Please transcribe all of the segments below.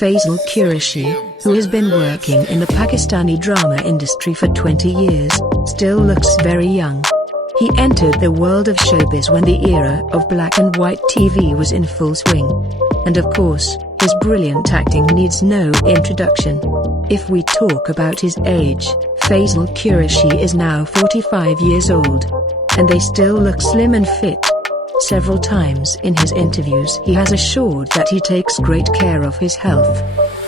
Faisal Qureshi, who has been working in the Pakistani drama industry for 20 years, still looks very young. He entered the world of showbiz when the era of black and white TV was in full swing. And of course, his brilliant acting needs no introduction. If we talk about his age, Faisal Qureshi is now 45 years old. And they still look slim and fit. Several times in his interviews he has assured that he takes great care of his health.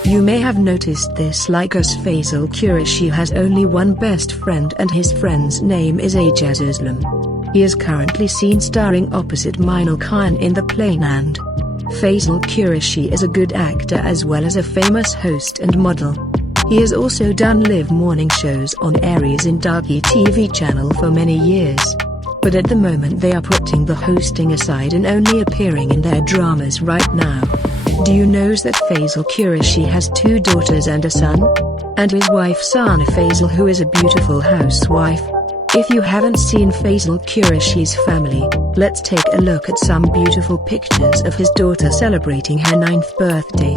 You may have noticed this, like us. Faisal Qureshi has only one best friend and his friend's name is Ajaz. He is currently seen starring opposite Minal Khan in the play and Faisal Qureshi is a good actor as well as a famous host and model. He has also done live morning shows on Aries in Dagi TV channel for many years. But at the moment they are putting the hosting aside and only appearing in their dramas right now. Do you know that Faisal Qureshi has 2 daughters and a son? And his wife Sana Faisal, who is a beautiful housewife. If you haven't seen Faisal Qureshi's family, let's take a look at some beautiful pictures of his daughter celebrating her 9th birthday.